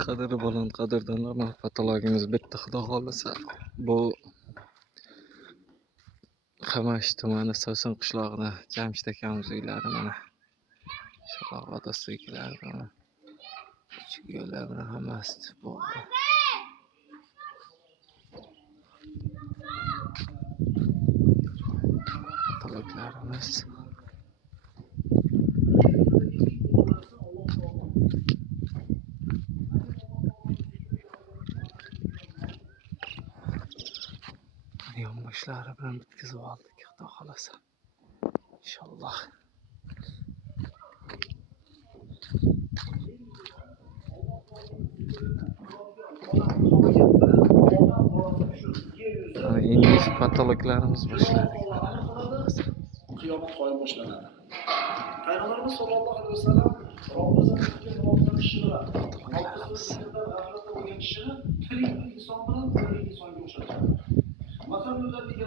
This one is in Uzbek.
Qadri baland qadrdonlar, patologimiz bitta xudo xohlasa. Bu Qamash tumani So'sin qishlog'ida Jamshid akamiz uylari mana. Shoqoq vatosliklari mana. Kichik yo'llar bilan hammasi bo'ldi. Patologlarimiz yonboshlari bilan bitkazib oldik, xudo xolasa. Inshaalloh. Endi patologlarimiz boshladik. Qiyomat qoyim boshlanadi. Payg'ambarimiz sollallohu alayhi vasallam Robbimizning muroddan ishlar. Robbimizdan g'aflatda bo'lgan kishini tirik inson bilan o'lik insonga o'xshatadi. Masalan, ularga